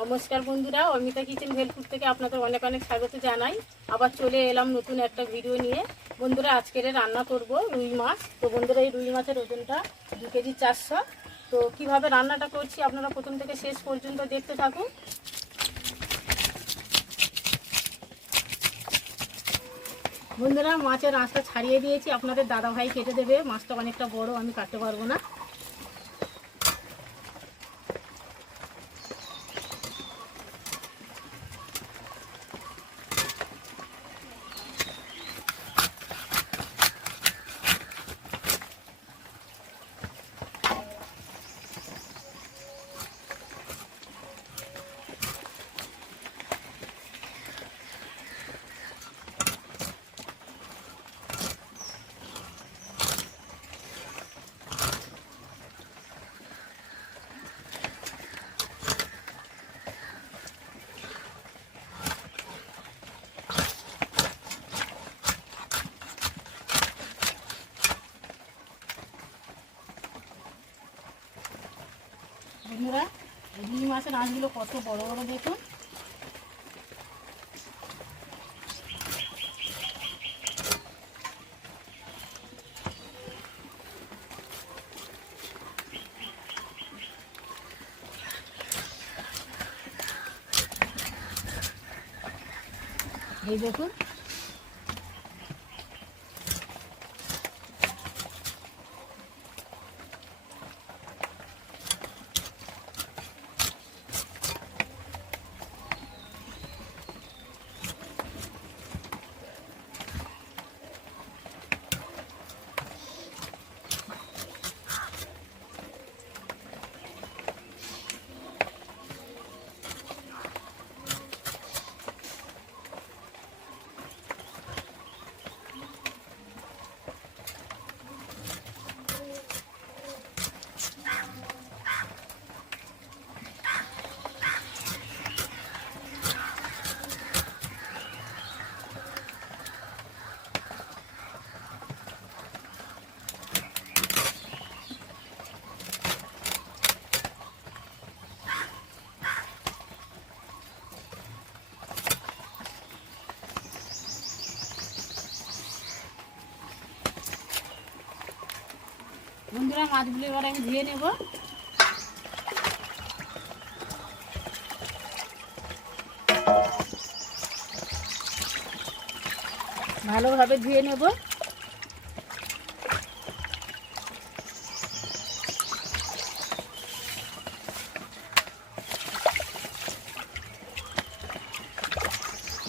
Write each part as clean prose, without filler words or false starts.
নমস্কার বন্ধুরা, অমিতা কিচেন ভেলপুর থেকে আপনাদের অনেক অনেক স্বাগত জানাই। আবার চলে এলাম নতুন একটা ভিডিও নিয়ে। বন্ধুরা, আজকের রান্না করব রুই মাছ। তো বন্ধুরা, এই রুই মাছের ওজনটা 2 কেজি 400। তো কিভাবে রান্নাটা করছি আপনারা প্রথম থেকে শেষ পর্যন্ত দেখতে থাকুন। বন্ধুরা, মাছের আঁশটা ছাড়িয়ে দিয়েছি, আপনাদের দাদাভাই কেটে দেবে। মাছটা অনেকটা বড়, আমি কাটতে পারবো না। বন্ধুরা, রুই মাছের আঁশগুলো কত বড় বড় দেখুন। এই দেখুন, বন্ধুরা, মাছগুলো এবার আমি ধুয়ে নেব। ভালোভাবে ধুয়ে নেব।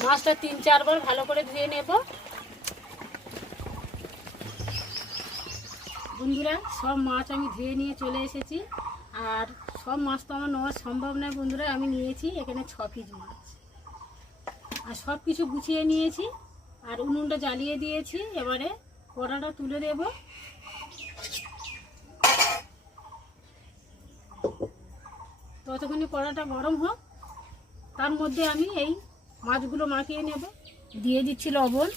মাছটা 3-4 বার ভালো করে ধুয়ে নেব। বন্ধুরা, সব মাছ আমি ধুয়ে নিয়ে চলে এসেছি। আর সব মাছ তো আমার নেওয়া সম্ভব নয়। বন্ধুরা, আমি নিয়েছি এখানে 6 পিস মাছ। আর সব কিছু গুছিয়ে নিয়েছি, আর উনুনটা জ্বালিয়ে দিয়েছি। এবারে কড়াটা তুলে দেব। ততক্ষণে কড়াটা গরম হোক, তার মধ্যে আমি এই মাছগুলো মাখিয়ে নেব। দিয়ে দিচ্ছি লবণ,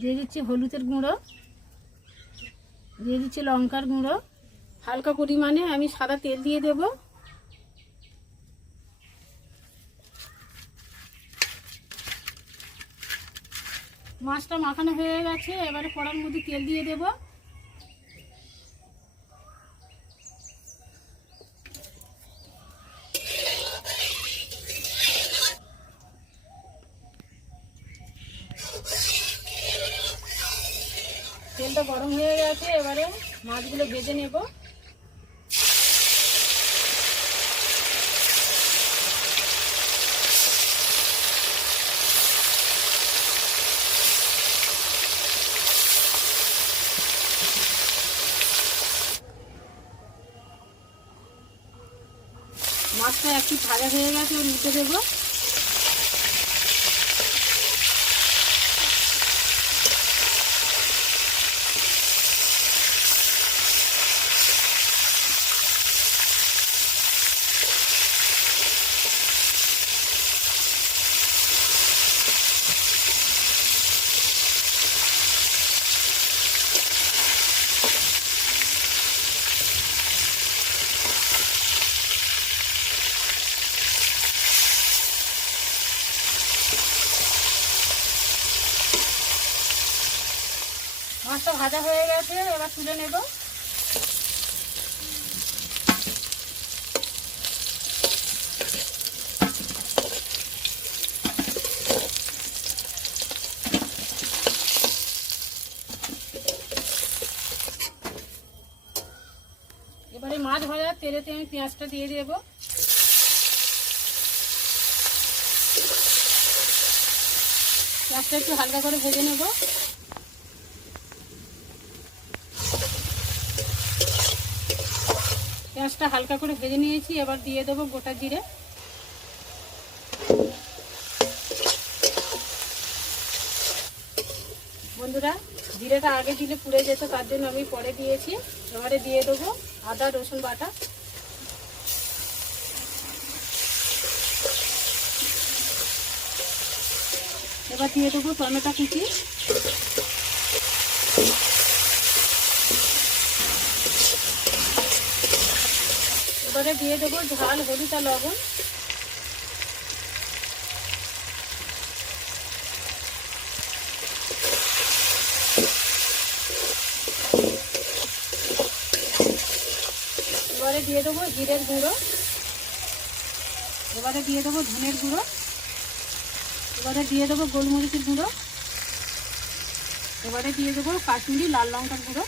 দিয়ে দিচ্ছি হলুদের গুঁড়ো, দিয়ে দিচ্ছি লঙ্কার গুঁড়ো, হালকা পরিমাণে আমি সাদা তেল দিয়ে দেব। মাছটা মাখানো হয়ে গেছে, এবারে কড়ার মধ্যে তেল দিয়ে দেব। তেলটা গরম হয়ে গেছে, এবারে মাছগুলো ভেজে নেব। মাছটা একটু ভাজা হয়ে গেছে, উল্টে দেবো। মাছটা ভাজা হয়ে গেছে, এবার তুলে নেব। এবারে মাছ ভাজার তেলেতে আমি পেঁয়াজটা দিয়ে দেব। পেঁয়াজটা একটু হালকা করে ভেজে নেব। পেঁয়াজটা হালকা করে ভেজে নিয়েছি, এবার দিয়ে দেবো গোটা জিরে। বন্ধুরা, জিরেটা আগে দিলে পুড়ে যেত, তার জন্য আমি পরে দিয়েছি। এবারে দিয়ে দেবো আদা রসুন বাটা। এবার দিয়ে দেবো টমেটো কুচি। এবারে দিয়ে দেবো ঝাল, হলুদ আর লবণ। এবারে দিয়ে দেবো জিরের গুঁড়ো। এবারে দিয়ে দেবো ধনের গুঁড়ো। এবারে দিয়ে দেবো গোলমরিচের গুঁড়ো। এবারে দিয়ে দেবো কাশ্মীরি লাল লঙ্কার গুঁড়ো।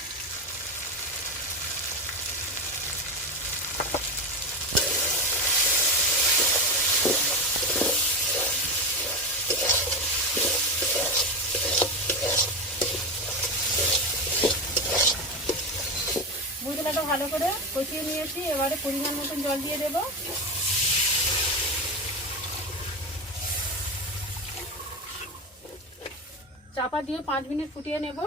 মশলাটা ভালো করে কষিয়ে নিয়েছি, এবারে পরিমাণ মতন জল দিয়ে দেবো। চাপা দিয়ে 5 মিনিট ফুটিয়ে নেব।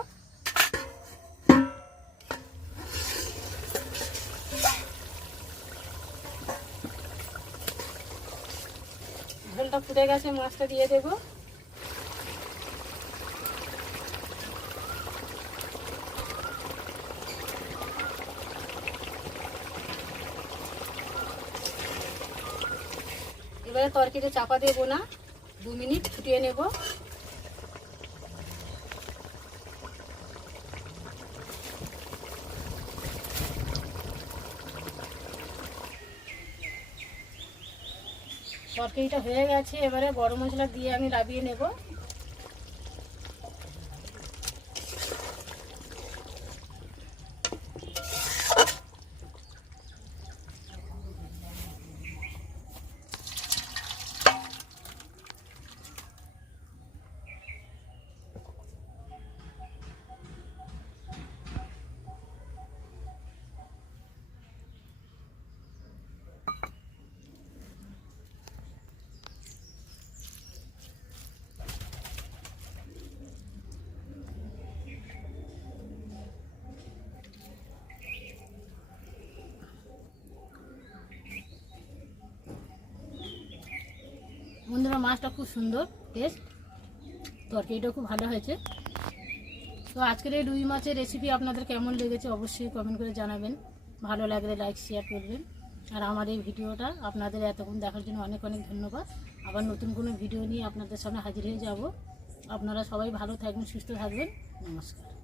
ঝোলটা ফুটে গেছে, মাছটা দিয়ে দেবো। এবারে তরকারিতে চাপা দেবো না, 2 মিনিট ফুটিয়ে নেব। তরকারিটা হয়ে গেছে, এবারে গরম মশলা দিয়ে আমি নামিয়ে নেব। বন্ধুরা, মাছটা খুব সুন্দর টেস্ট, তরকারিটা খুব ভালো হয়েছে। তো আজকের এই রুই মাছের রেসিপি আপনাদের কেমন লেগেছে অবশ্যই কমেন্ট করে জানাবেন। ভালো লাগলে লাইক শেয়ার করবেন। আর আমার এই ভিডিওটা আপনাদের এতক্ষণ দেখার জন্য অনেক অনেক ধন্যবাদ। আবার নতুন কোনো ভিডিও নিয়ে আপনাদের সামনে হাজির হয়ে যাব। আপনারা সবাই ভালো থাকবেন, সুস্থ থাকবেন। নমস্কার।